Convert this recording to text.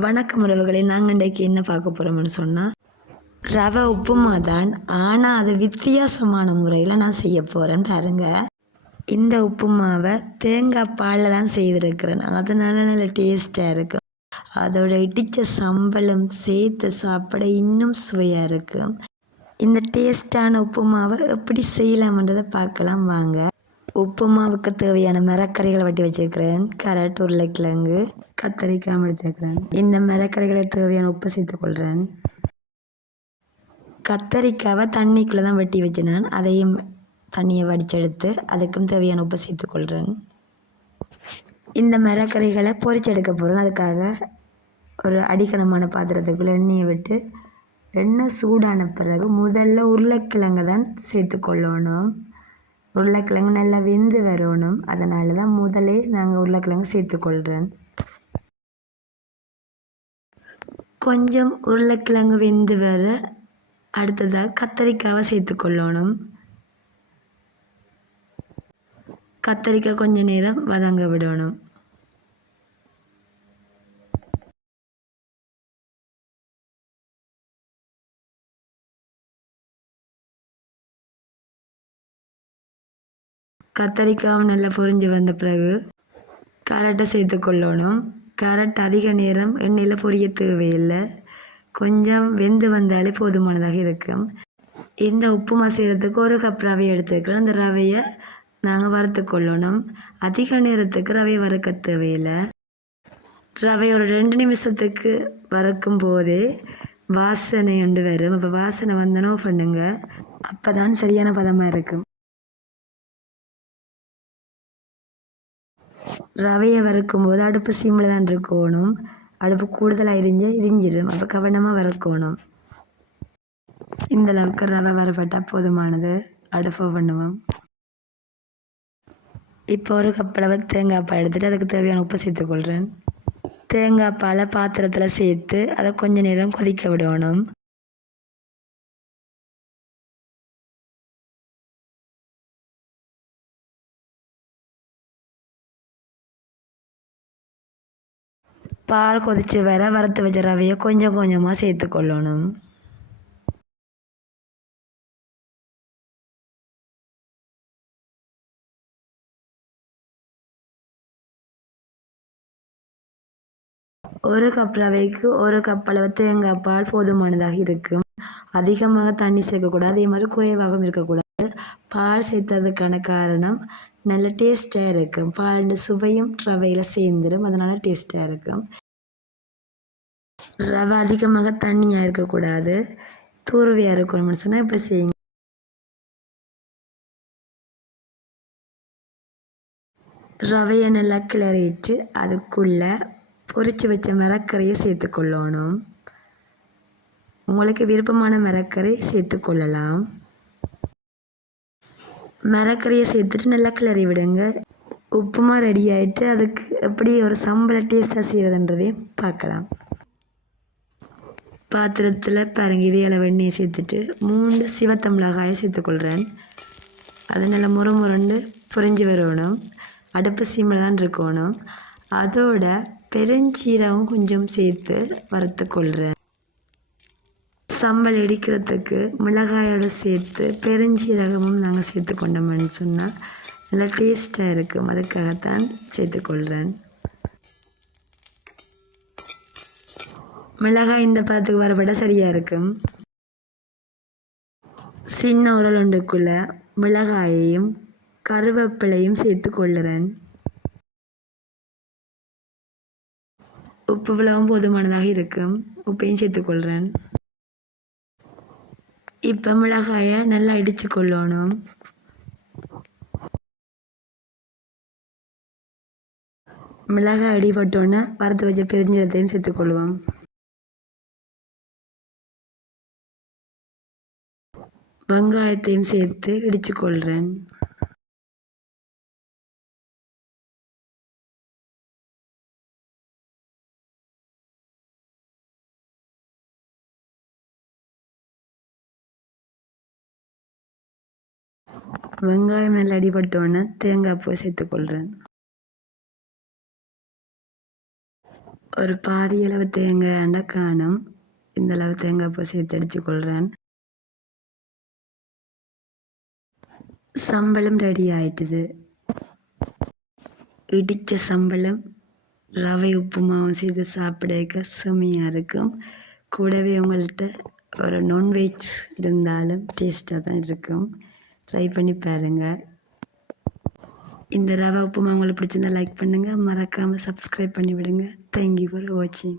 வணக்கம் உறவுகளே, நாங்கள் இன்றைக்கு என்ன பார்க்க போகிறோம்னு சொன்னால் ரவை உப்புமா தான். ஆனால் அது வித்தியாசமான முறையில் நான் செய்ய போகிறேன் பாருங்க. இந்த உப்புமாவை தேங்காய் பாலில் தான் செய்திருக்கிறேன். அதனால நல்ல டேஸ்ட்டாக இருக்கும். அதோட இடித்த சம்பளம் சேர்த்து சாப்பிட இன்னும் சுவையாக இருக்கும். இந்த டேஸ்டான உப்புமாவை எப்படி செய்யலாம்ன்றதை பார்க்கலாம் வாங்க. உப்புமாவுக்கு தேவையான மரக்கறிகளை வெட்டி வச்சுருக்கிறேன். கேரட், உருளைக்கிழங்கு, கத்தரிக்காய் எடுத்துக்கிறேன். இந்த மரக்கறிகளை தேவையான உப்பு சேர்த்துக்கொள்கிறேன். கத்தரிக்காவை தண்ணிக்குள்ளே தான் வெட்டி வச்சு நான் அதையும் தண்ணியை வடிச்செடுத்து அதுக்கும் தேவையான உப்பு சேர்த்துக்கொள்கிறேன். இந்த மரக்கறிகளை பொரிச்செடுக்க போகிறேன். அதுக்காக ஒரு அடிக்கணமான பாத்திரத்துக்குள்ளே எண்ணெயை விட்டு எண்ணெய் சூடான பிறகு முதல்ல உருளைக்கிழங்கு தான் சேர்த்துக்கொள்ளணும். உருளைக்கிழங்கு நல்லா வெந்து வரணும். அதனால தான் முதலே நாங்கள் உருளைக்கிழங்கு சேர்த்துக்கொள்கிறேன். கொஞ்சம் உருளைக்கிழங்கு வெந்து வர அடுத்ததாக கத்தரிக்காவை சேர்த்துக்கொள்ளணும். கத்தரிக்காய் கொஞ்ச நேரம் வதங்க விடணும். கத்தரிக்காய் நல்லா பொரிஞ்சு வந்த பிறகு கேரட்டை சேர்த்துக்கொள்ளணும். கேரட் அதிக நேரம் எண்ணெயில் பொரிய தேவையில்லை. கொஞ்சம் வெந்து வந்தாலே போதுமானதாக இருக்கும். இந்த உப்புமா செய்கிறதுக்கு ஒரு கப் ரவை எடுத்துக்கிறோம். அந்த ரவையை நாங்கள் வறுத்து கொள்ளணும். அதிக நேரத்துக்கு ரவையை வறுக்க தேவையில்லை. ரவை ஒரு 2 நிமிஷத்துக்கு வறுக்கும் போதே வாசனை உண்டு வரும். அப்போ வாசனை வந்தனோ பண்ணுங்க. அப்போ தான் சரியான பதமாக இருக்கும். ரவையை வறுக்கும் போது அடுப்பு சிம்மில் தான் இருக்கணும். அடுப்பு கூடுதலாக இரிஞ்சிடும். அப்போ கவனமாக வறுக்கணும். இந்த அளவுக்கு ரவை வறுபட்டால் போதுமானது. அடுப்பை பண்ணுவோம். இப்போ ஒரு கப்பளவு தேங்காய் பால் எடுத்துகிட்டு அதுக்கு தேவையான உப்பு சேர்த்துக்கொள்கிறேன். தேங்காய் பாலை பாத்திரத்தில் சேர்த்து அதை கொஞ்ச நேரம் கொதிக்க விடணும். பால் கொதித்து வர வறுத்து வச்ச ரவையை கொஞ்சம் கொஞ்சமாக சேர்த்துக்கொள்ளணும். ஒரு கப் ரவைக்கு ஒரு கப் அளவு தேங்காய் பால் போதுமானதாக இருக்கும். அதிகமாக தண்ணி சேர்க்கக்கூடாது, அதே மாதிரி குறைவாகவும் இருக்கக்கூடாது. பால் சேர்த்ததுக்கான காரணம் நல்ல டேஸ்ட்டாக இருக்கும். பால் சுவையும் ரவையில் சேர்ந்துடும். அதனால் டேஸ்ட்டாக இருக்கும். ரவை அதிகமாக தண்ணியாக இருக்கக்கூடாது, தூர்வையாக இருக்கணும்னு சொன்னால் இப்படி செய்யுங்க. ரவையை நல்லா கிளறிட்டு அதுக்குள்ளே பொரித்து வச்ச மரக்கறியை சேர்த்துக்கொள்ளணும். உங்களுக்கு விருப்பமான மரக்கறி சேர்த்துக்கொள்ளலாம். மரக்கறியை சேர்த்துட்டு நல்லா கிளறி விடுங்க. உப்புமா ரெடி ஆகிட்டு அதுக்கு எப்படி ஒரு சம்பள டேஸ்ட்டாக செய்கிறதுன்றதையும் பார்க்கலாம். பாத்திரத்தில் பாருங்க, இதே அளவு எண்ணெயை சேர்த்துட்டு 3 சிவத்த மிளகாயை சேர்த்துக்கொள்கிறேன். அது நல்லா முறுமுறுண்டு பொரிஞ்சு வரணும். அடுப்பு சிம்மில் தான் இருக்கணும். அதோட பெருஞ்சீரகம் கொஞ்சம் சேர்த்து வறுத்து கொள்கிறேன். சம்பல் இடிக்கிறதுக்கு மிளகாயோடு சேர்த்து பெருஞ்சீரகமும் நாங்கள் சேர்த்து கொண்டோம்னு சொன்னால் நல்லா டேஸ்ட்டாக இருக்கும். அதுக்காகத்தான் சேர்த்துக்கொள்கிறேன். மிளகாய் இந்த பதத்துக்கு வரப்பட சரியாக இருக்கும். சின்ன உருளைக்குள்ளே மிளகாயையும் கருவேப்பிலையும் சேர்த்து கொள்ளுறேன். உப்பு விளவும் போதுமானதாக இருக்கும். உப்பையும் சேர்த்துக்கொள்கிறேன். இப்போ மிளகாயை நல்லா இடித்து கொள்ளணும். மிளகாய் அடிபட்டோன்னே வறுத்து வச்ச பெருஞ்சீரகத்தையும் சேர்த்துக்கொள்வோம். வெங்காயத்தையும் சேர்த்து இடித்து கொள்கிறேன். வெங்காயம் நல்லா அடிபட்டோன்னே தேங்காய் பூ சேர்த்துக்கொள்கிறேன். ஒரு பாதி அளவு தேங்காய் காணும். இந்த அளவு தேங்காய் இப்போ சேர்த்து அடித்து கொள்கிறேன். சம்பளம் ரெடி ஆயிட்டுது. இடித்த சம்பளம் ரவை உப்புமாவும் செய்து சாப்பிட செம்மையாக இருக்கும். கூடவே உங்கள்கிட்ட ஒரு நான்வெஜ் இருந்தாலும் டேஸ்ட்டாக தான் இருக்கும். ட்ரை பண்ணி பாருங்கள். இந்த ரவை உப்புமா உங்களுக்கு பிடிச்சிருந்தா லைக் பண்ணுங்கள். மறக்காமல் சப்ஸ்கிரைப் பண்ணி விடுங்க. தேங்க்யூ ஃபார் வாட்சிங்.